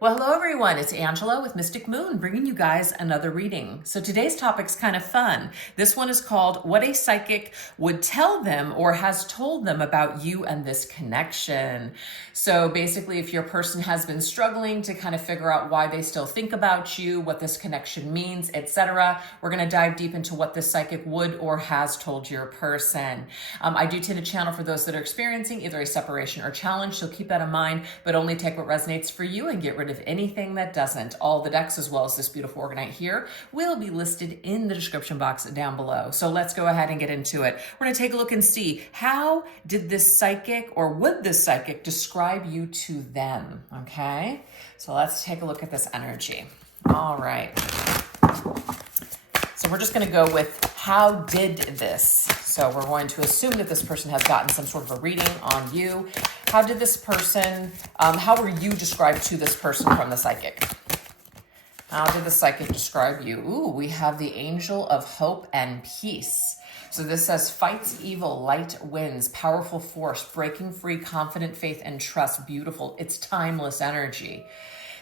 Well, hello everyone. It's Angela with Mystic Moon bringing you guys another reading. So today's topic's kind of fun. This one is called What a Psychic Would Tell Them or Has Told Them About You and This Connection. So basically, if your person has been struggling to kind of figure out why they still think about you, what this connection means, etc., we're going to dive deep into what this psychic would or has told your person. I do tend to channel for those that are experiencing either a separation or challenge, so keep that in mind, but only take what resonates for you and get rid of anything that doesn't. All the decks, as well as this beautiful organite here, will be listed in the description box down below. So let's go ahead and get into it. We're going to take a look and see, how did this psychic, or would this psychic, describe you to them? Okay, so let's take a look at this energy. All right. So we're just going to go with how did this. So we're going to assume that this person has gotten some sort of a reading on you. How did this person, how were you described to this person from the psychic? How did the psychic describe you? Ooh, we have the Angel of Hope and Peace. So this says, fights evil, light wins, powerful force, breaking free, confident faith and trust. Beautiful. It's timeless energy.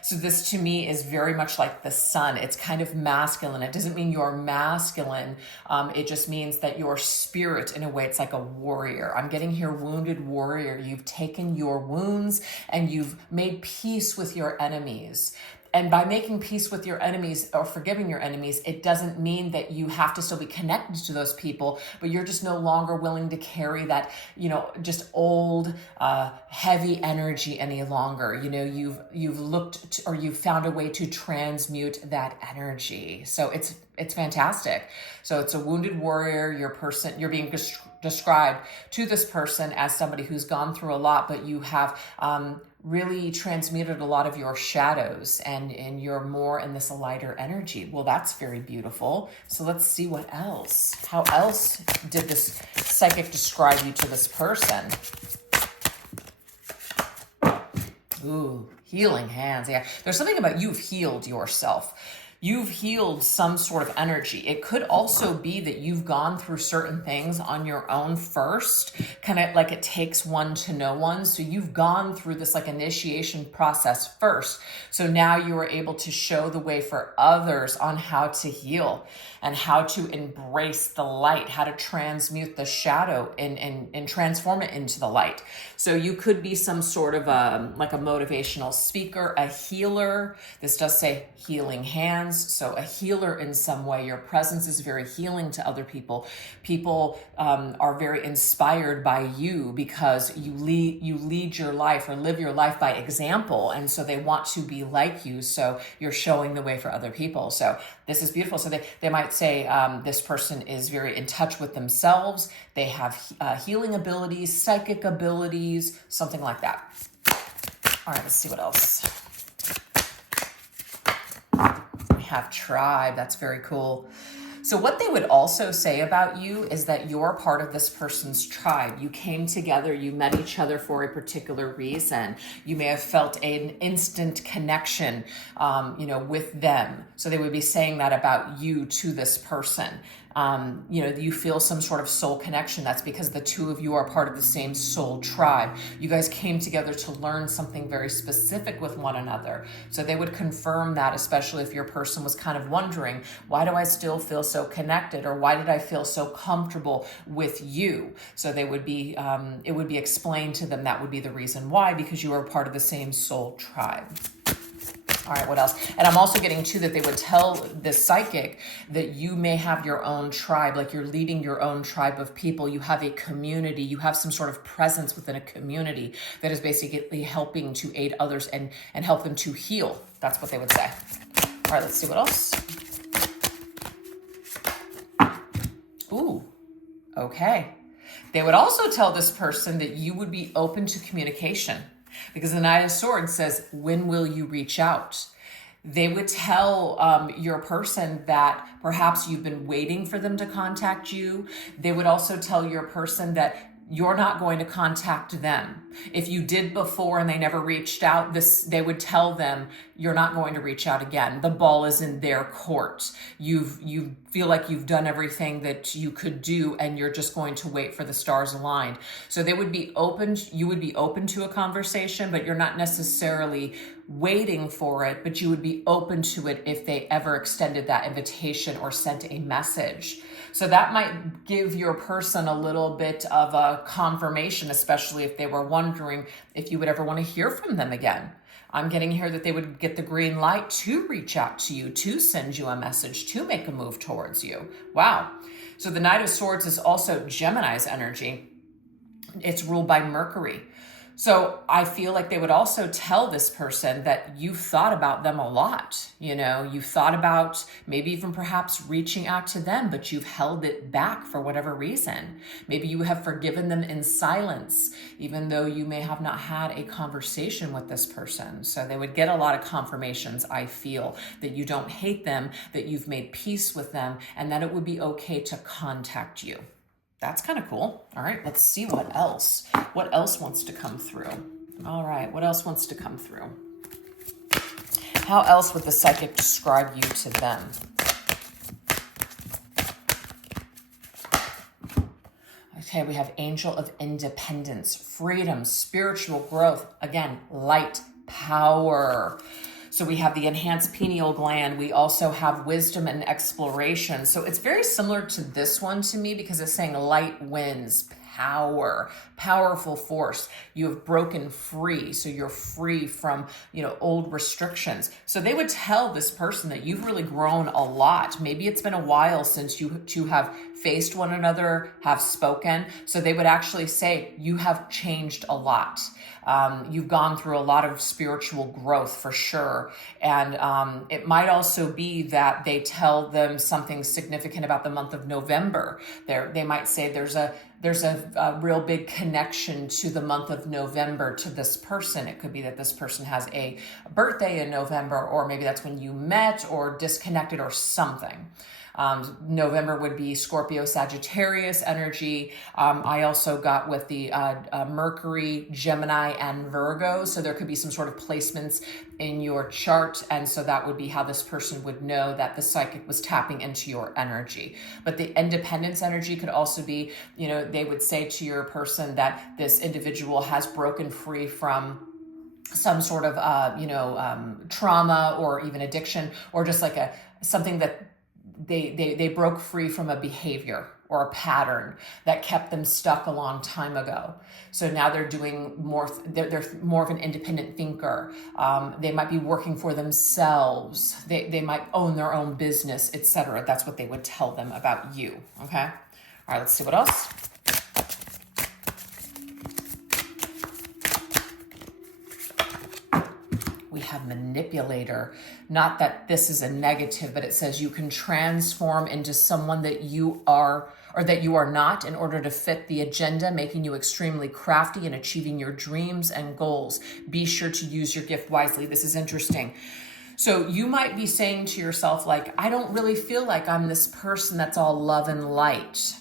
So this to me is very much like the sun. It's kind of masculine. It doesn't mean you're masculine. It just means that your spirit, in a way, it's like a warrior. I'm getting here wounded warrior. You've taken your wounds and you've made peace with your enemies. And by making peace with your enemies or forgiving your enemies, it doesn't mean that you have to still be connected to those people, but you're just no longer willing to carry that, just old, heavy energy any longer. You've looked or you've found a way to transmute that energy. So it's fantastic. So it's a wounded warrior. You're being described to this person as somebody who's gone through a lot, but you have, really transmuted a lot of your shadows and you're more in this lighter energy. Well, that's very beautiful. So let's see what else. How else did this psychic describe you to this person? Ooh, healing hands. Yeah, there's something about you've healed yourself. You've healed some sort of energy. It could also be that you've gone through certain things on your own first, kind of like it takes one to know one. So you've gone through this like initiation process first. So now you are able to show the way for others on how to heal and how to embrace the light, how to transmute the shadow and transform it into the light. So you could be some sort of like a motivational speaker, a healer. This does say healing hands. So a healer in some way. Your presence is very healing to other people. People are very inspired by you because you lead your life or live your life by example. And so they want to be like you. So you're showing the way for other people. So this is beautiful. So they might say this person is very in touch with themselves. They have healing abilities, psychic abilities, something like that. All right, let's see what else. We have tribe. That's very cool. So what they would also say about you is that you're part of this person's tribe. You came together, you met each other for a particular reason. You may have felt an instant connection, with them. So they would be saying that about you to this person. You feel some sort of soul connection. That's because the two of you are part of the same soul tribe. You guys came together to learn something very specific with one another. So they would confirm that, especially if your person was kind of wondering, why do I still feel so connected? Or why did I feel so comfortable with you? So they would be, it would be explained to them that would be the reason why, because you are part of the same soul tribe. All right, what else? And I'm also getting to that they would tell this psychic that you may have your own tribe, like you're leading your own tribe of people. You have a community. You have some sort of presence within a community that is basically helping to aid others and help them to heal. That's what they would say. All right, let's see what else. Ooh, okay. They would also tell this person that you would be open to communication. Because the Knight of Swords says, when will you reach out? They would tell your person that perhaps you've been waiting for them to contact you. They would also tell your person that you're not going to contact them. If you did before and they never reached out, they would tell them you're not going to reach out again. The ball is in their court. You feel like you've done everything that you could do and you're just going to wait for the stars aligned. So they would be open, you would be open to a conversation, but you're not necessarily waiting for it, but you would be open to it if they ever extended that invitation or sent a message. So that might give your person a little bit of a confirmation, especially if they were wondering if you would ever want to hear from them again. I'm getting here that they would get the green light to reach out to you, to send you a message, to make a move towards you. Wow. So the Knight of Swords is also Gemini's energy. It's ruled by Mercury. So I feel like they would also tell this person that you've thought about them a lot. You've thought about maybe even perhaps reaching out to them, but you've held it back for whatever reason. Maybe you have forgiven them in silence, even though you may have not had a conversation with this person. So they would get a lot of confirmations, I feel, that you don't hate them, that you've made peace with them, and that it would be okay to contact you. That's kind of cool. All right, let's see what else. What else wants to come through? All right, what else wants to come through? How else would the psychic describe you to them? Okay, we have Angel of Independence, freedom, spiritual growth. Again, light, power. So we have the enhanced pineal gland. We also have wisdom and exploration. So it's very similar to this one to me because it's saying light winds, power, powerful force. You have broken free. So you're free from, old restrictions. So they would tell this person that you've really grown a lot. Maybe it's been a while since you two have faced one another, have spoken. So they would actually say you have changed a lot. You've gone through a lot of spiritual growth for sure. And it might also be that they tell them something significant about the month of November. They might say there's a real big connection to the month of November to this person. It could be that this person has a birthday in November, or maybe that's when you met or disconnected or something. November would be Scorpio, Sagittarius energy. I also got with the Mercury, Gemini, and Virgo. So there could be some sort of placements in your chart. And so that would be how this person would know that the psychic was tapping into your energy. But the independence energy could also be, they would say to your person that this individual has broken free from some sort of, trauma or even addiction, or just like something that they broke free from a behavior or a pattern that kept them stuck a long time ago. So now they're doing more, they're more of an independent thinker. They might be working for themselves. They might own their own business, etc. That's what they would tell them about you, okay? All right, let's see what else. We have manipulator. Not that this is a negative, but it says you can transform into someone that you are or that you are not in order to fit the agenda, making you extremely crafty in achieving your dreams and goals. Be sure to use your gift wisely. This is interesting. So you might be saying to yourself, like, I don't really feel like I'm this person that's all love and light.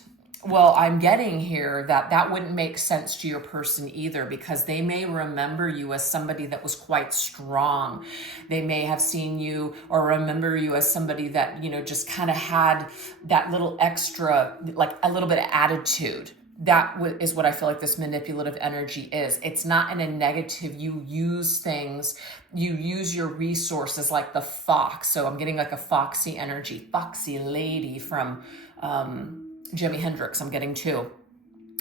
Well, I'm getting here that wouldn't make sense to your person either, because they may remember you as somebody that was quite strong. They may have seen you or remember you as somebody that, just kind of had that little extra, like a little bit of attitude. That is what I feel like this manipulative energy is. It's not in a negative. You use things, you use your resources like the fox. So I'm getting like a foxy energy, foxy lady from, Jimi Hendrix, I'm getting too.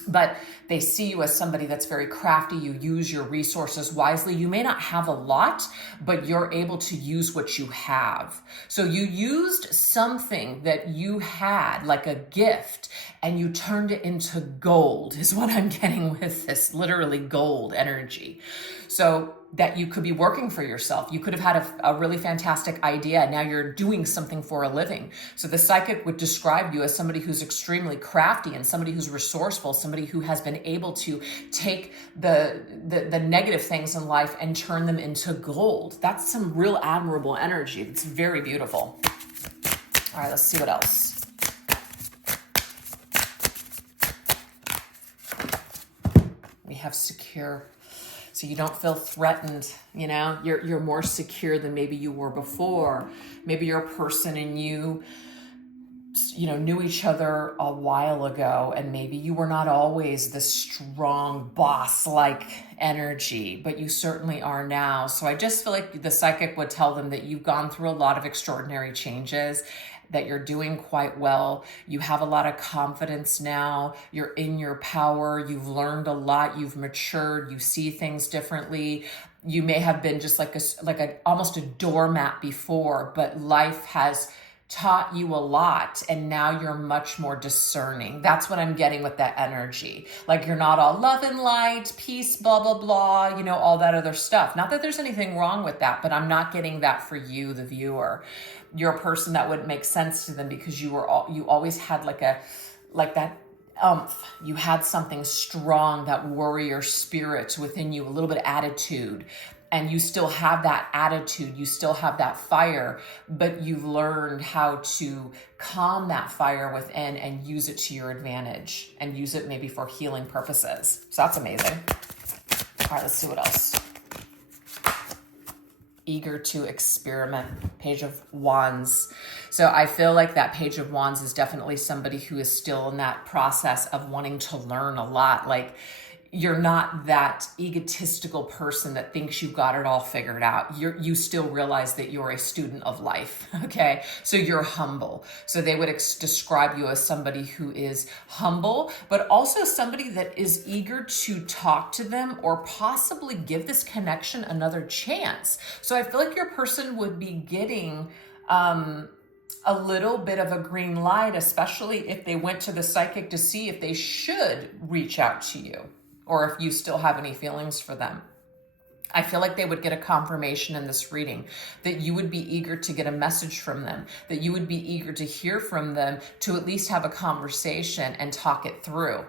But they see you as somebody that's very crafty. You use your resources wisely. You may not have a lot, but you're able to use what you have. So you used something that you had, like a gift, and you turned it into gold, is what I'm getting with this, literally gold energy. So that you could be working for yourself. You could have had a really fantastic idea. Now you're doing something for a living. So the psychic would describe you as somebody who's extremely crafty and somebody who's resourceful, somebody who has been able to take the negative things in life and turn them into gold. That's some real admirable energy. It's very beautiful. All right, let's see what else. We have secure. So you don't feel threatened, you're more secure than maybe you were before. Maybe your person and you knew each other a while ago, and maybe you were not always the strong boss-like energy, but you certainly are now. So I just feel like the psychic would tell them that you've gone through a lot of extraordinary changes, that you're doing quite well. You have a lot of confidence now. You're in your power. You've learned a lot. You've matured. You see things differently. You may have been just like almost a doormat before, but life has taught you a lot, and now you're much more discerning. That's what I'm getting with that energy. Like, you're not all love and light, peace, blah, blah, blah, all that other stuff. Not that there's anything wrong with that, but I'm not getting that for you, the viewer. You're a person that wouldn't make sense to them because you always had like that you had something strong, that warrior spirit within you, a little bit of attitude. And you still have that attitude, you still have that fire, but you've learned how to calm that fire within and use it to your advantage, and use it maybe for healing purposes. So that's amazing. All right, let's see what else. Eager to experiment, Page of Wands. So I feel like that Page of Wands is definitely somebody who is still in that process of wanting to learn a lot. Like, you're not that egotistical person that thinks you've got it all figured out. You still realize that you're a student of life, okay? So you're humble. So they would describe you as somebody who is humble, but also somebody that is eager to talk to them or possibly give this connection another chance. So I feel like your person would be getting a little bit of a green light, especially if they went to the psychic to see if they should reach out to you, or if you still have any feelings for them. I feel like they would get a confirmation in this reading that you would be eager to get a message from them, that you would be eager to hear from them, to at least have a conversation and talk it through.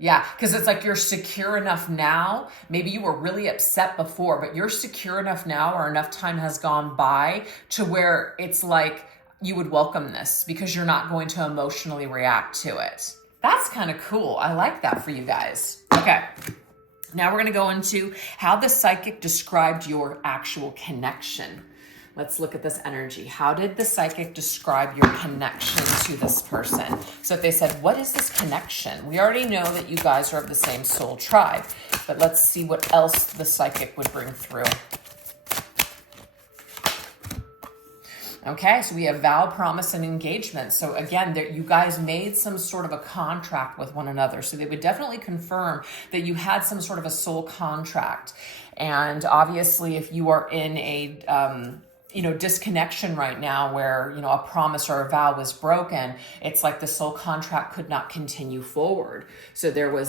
Yeah, because it's like you're secure enough now. Maybe you were really upset before, but you're secure enough now, or enough time has gone by to where it's like you would welcome this because you're not going to emotionally react to it. That's kind of cool. I like that for you guys. Okay, now we're going to go into how the psychic described your actual connection. Let's look at this energy. How did the psychic describe your connection to this person? So if they said, what is this connection? We already know that you guys are of the same soul tribe, but let's see what else the psychic would bring through. Okay, so we have vow, promise, and engagement. So again, you guys made some sort of a contract with one another. So they would definitely confirm that you had some sort of a soul contract. And obviously, if you are in a disconnection right now where, a promise or a vow was broken, it's like the soul contract could not continue forward. So there was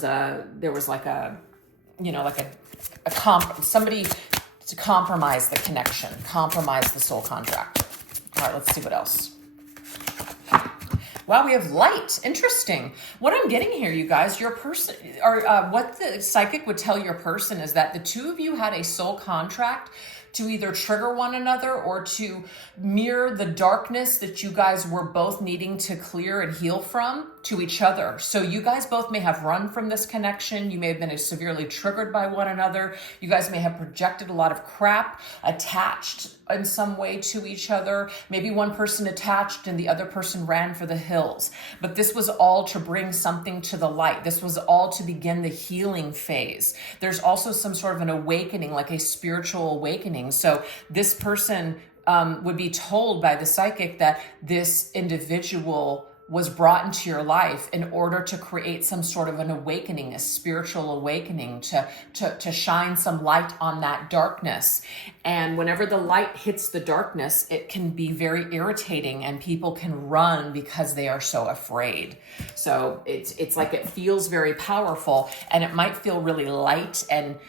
somebody to compromise the connection, compromise the soul contract. All right, let's see what else. Wow, we have light. Interesting. What I'm getting here, you guys, your person, or what the psychic would tell your person is that the two of you had a soul contract to either trigger one another or to mirror the darkness that you guys were both needing to clear and heal from to each other. So you guys both may have run from this connection. You may have been severely triggered by one another. You guys may have projected a lot of crap, attached in some way to each other. Maybe one person attached and the other person ran for the hills. But this was all to bring something to the light. This was all to begin the healing phase. There's also some sort of an awakening, like a spiritual awakening. So this person would be told by the psychic that this individual was brought into your life in order to create some sort of an awakening, a spiritual awakening, to shine some light on that darkness. And whenever the light hits the darkness, it can be very irritating and people can run because they are so afraid. So it's like it feels very powerful, and it might feel really light and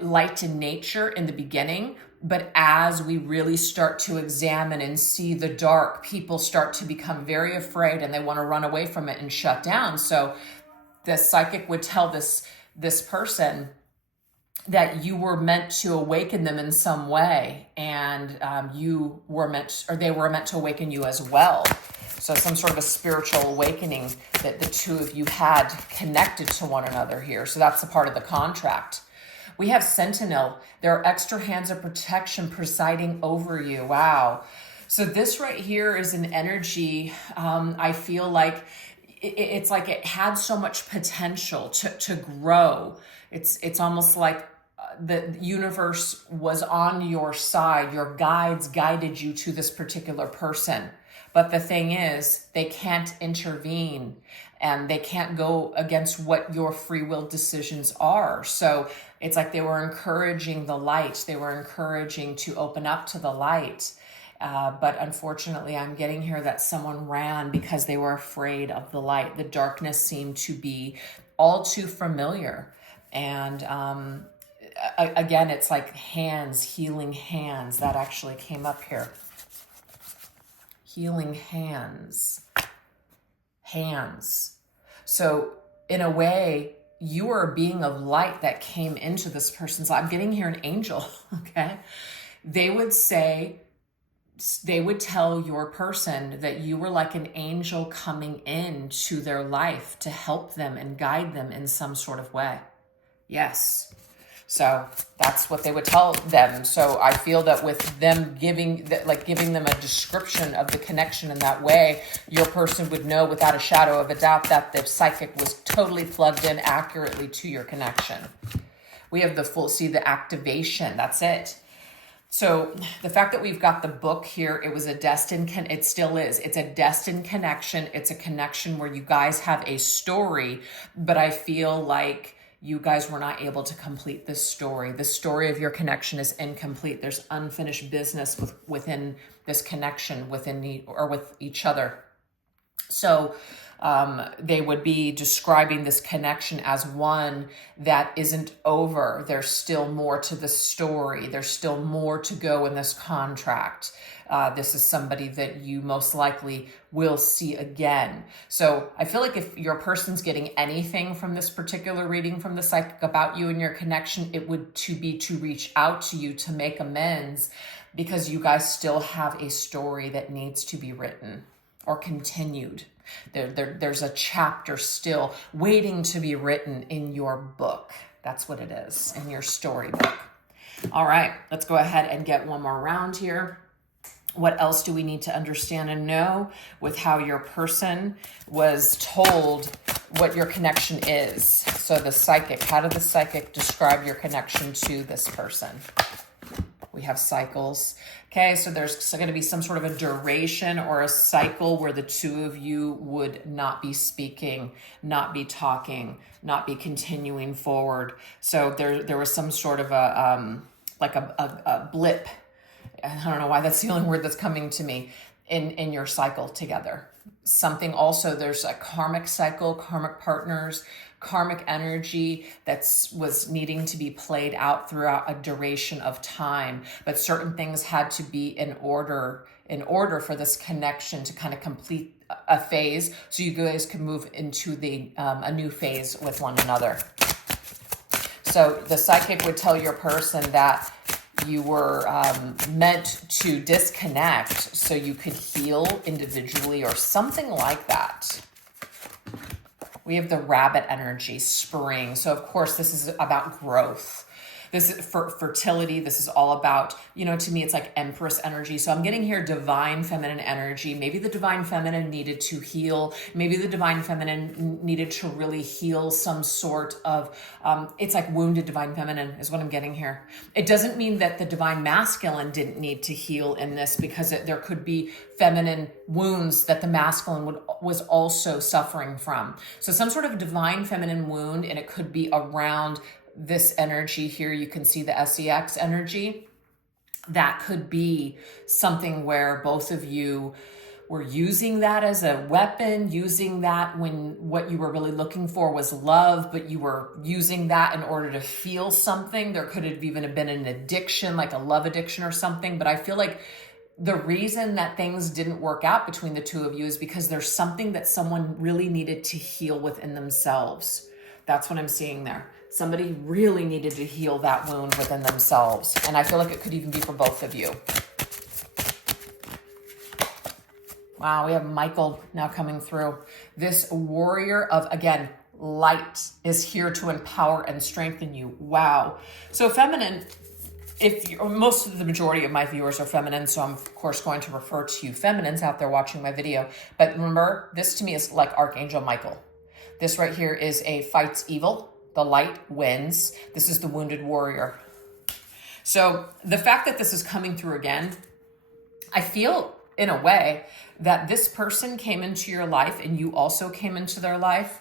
light in nature in the beginning. But as we really start to examine and see the dark, people start to become very afraid and they want to run away from it and shut down. So the psychic would tell this person that you were meant to awaken them in some way, and they were meant to awaken you as well. So some sort of a spiritual awakening that the two of you had connected to one another here. So that's a part of the contract. We have Sentinel. There are extra hands of protection presiding over you. Wow. So this right here is an energy, I feel like it's like it had so much potential to grow. It's almost like the universe was on your side. Your guides guided you to this particular person. But the thing is, they can't intervene and they can't go against what your free will decisions are. So it's like they were encouraging the light. They were encouraging to open up to the light. But unfortunately, I'm getting here that someone ran because they were afraid of the light. The darkness seemed to be all too familiar. And again, it's like hands, healing hands. That actually came up here. Healing hands. Hands. So in a way, you are a being of light that came into this person's life. I'm getting here an angel, okay? They would tell your person that you were like an angel coming into their life to help them and guide them in some sort of way. Yes. So that's what they would tell them. So I feel that with them giving them a description of the connection in that way, your person would know without a shadow of a doubt that the psychic was totally plugged in accurately to your connection. We have the activation. That's it. So the fact that we've got the book here, it was a destined, it still is. It's a destined connection. It's a connection where you guys have a story, but I feel like you guys were not able to complete this story. The story of your connection is incomplete. There's unfinished business within this connection, with each other. So they would be describing this connection as one that isn't over. There's still more to the story. There's still more to go in this contract. This is somebody that you most likely will see again. So I feel like if your person's getting anything from this particular reading from the psychic about you and your connection, it would be to reach out to you to make amends, because you guys still have a story that needs to be written or continued. There's a chapter still waiting to be written in your book. That's what it is, in your storybook. All right, let's go ahead and get one more round here. What else do we need to understand and know with how your person was told what your connection is? So the psychic, how did the psychic describe your connection to this person? We have cycles. Okay, so there's going to be some sort of a duration or a cycle where the two of you would not be speaking, not be talking, not be continuing forward. So there was some sort of a blip. I don't know why that's the only word that's coming to me in your cycle together. Something also, there's a karmic cycle, karmic partners, karmic energy was needing to be played out throughout a duration of time, but certain things had to be in order for this connection to kind of complete a phase, so you guys can move into a new phase with one another. So the psychic would tell your person that you were meant to disconnect so you could heal individually or something like that. We have the rabbit energy, spring. So of course, this is about growth. This is for fertility. This is all about, to me, it's like Empress energy. So I'm getting here divine feminine energy. Maybe the divine feminine needed to heal. Maybe the divine feminine needed to really heal some sort of, it's like wounded divine feminine is what I'm getting here. It doesn't mean that the divine masculine didn't need to heal in this, because there could be feminine wounds that the masculine was also suffering from. So some sort of divine feminine wound, and it could be around this energy here. You can see the SEX energy. That could be something where both of you were using that as a weapon, using that when what you were really looking for was love, but you were using that in order to feel something. There could have even been an addiction, like a love addiction or something. But I feel like the reason that things didn't work out between the two of you is because there's something that someone really needed to heal within themselves. That's what I'm seeing there. Somebody really needed to heal that wound within themselves. And I feel like it could even be for both of you. Wow, we have Michael now coming through. This warrior of, again, light is here to empower and strengthen you. Wow. So feminine, Most of the majority of my viewers are feminine, so I'm of course going to refer to you feminines out there watching my video. But remember, this to me is like Archangel Michael. This right here is a fights evil. The light wins. This is the wounded warrior. So the fact that this is coming through again, I feel in a way that this person came into your life and you also came into their life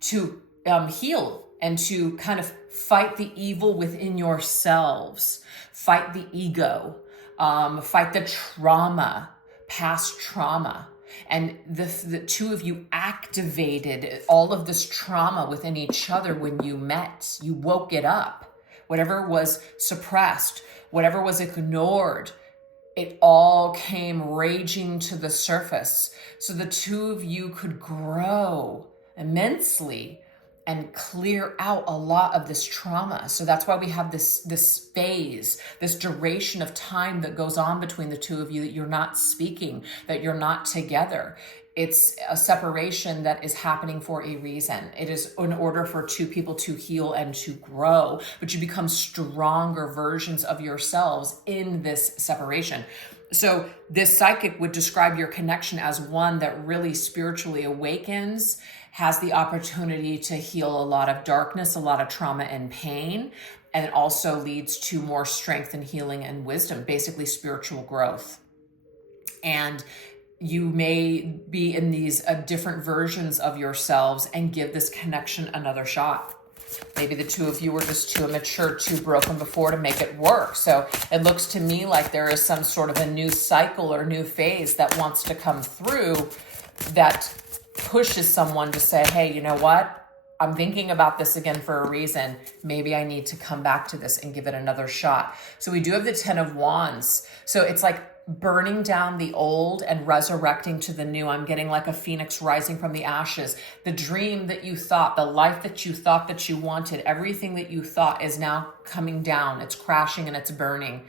to heal and to kind of fight the evil within yourselves, fight the ego, fight the trauma, past trauma. And the two of you activated all of this trauma within each other when you met. You woke it up. Whatever was suppressed, whatever was ignored, it all came raging to the surface. So the two of you could grow immensely and clear out a lot of this trauma. So that's why we have this phase, this duration of time that goes on between the two of you, that you're not speaking, that you're not together. It's a separation that is happening for a reason. It is in order for two people to heal and to grow, but you become stronger versions of yourselves in this separation. So this psychic would describe your connection as one that really spiritually awakens, has the opportunity to heal a lot of darkness, a lot of trauma and pain, and it also leads to more strength and healing and wisdom, basically spiritual growth. And you may be in these different versions of yourselves and give this connection another shot. Maybe the two of you were just too immature, too broken before to make it work. So it looks to me like there is some sort of a new cycle or new phase that wants to come through that pushes someone to say, hey, you know what? I'm thinking about this again for a reason. Maybe I need to come back to this and give it another shot. So we do have the 10 of Wands. So it's like burning down the old and resurrecting to the new. I'm getting like a phoenix rising from the ashes. The dream that you thought, the life that you thought that you wanted, everything that you thought is now coming down. It's crashing and it's burning.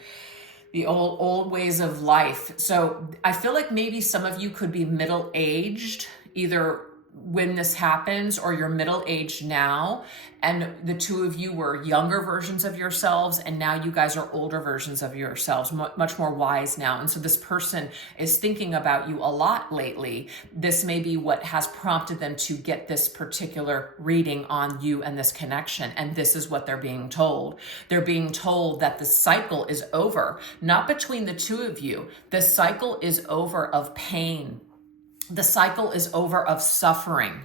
The old ways of life. So I feel like maybe some of you could be middle-aged, either when this happens or you're middle-aged now, and the two of you were younger versions of yourselves, and now you guys are older versions of yourselves, much more wise now. And so this person is thinking about you a lot lately. This may be what has prompted them to get this particular reading on you and this connection. And this is what they're being told. They're being told that the cycle is over, not between the two of you. The cycle is over of pain. The cycle is over of suffering.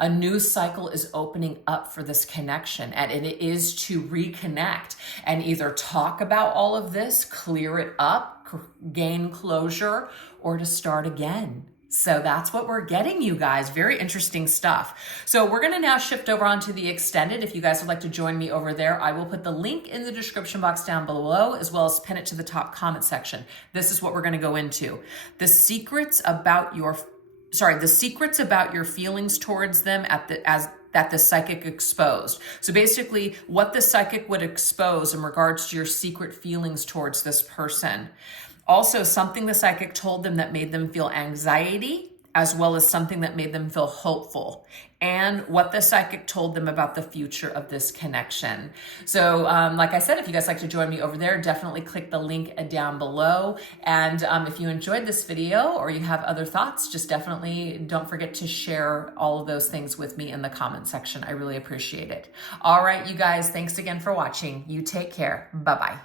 A new cycle is opening up for this connection, and it is to reconnect and either talk about all of this, clear it up, gain closure, or to start again. So that's what we're getting, you guys. Very interesting stuff. So we're going to now shift over onto the extended. If you guys would like to join me over there, I will put the link in the description box down below, as well as pin it to the top comment section. This is what we're going to go into. The secrets about your feelings towards them that the psychic exposed. So basically what the psychic would expose in regards to your secret feelings towards this person. Also, something the psychic told them that made them feel anxiety, as well as something that made them feel hopeful, and what the psychic told them about the future of this connection. So like I said, if you guys like to join me over there, definitely click the link down below. And if you enjoyed this video or you have other thoughts, just definitely don't forget to share all of those things with me in the comment section. I really appreciate it. All right, you guys, thanks again for watching. You take care. Bye-bye.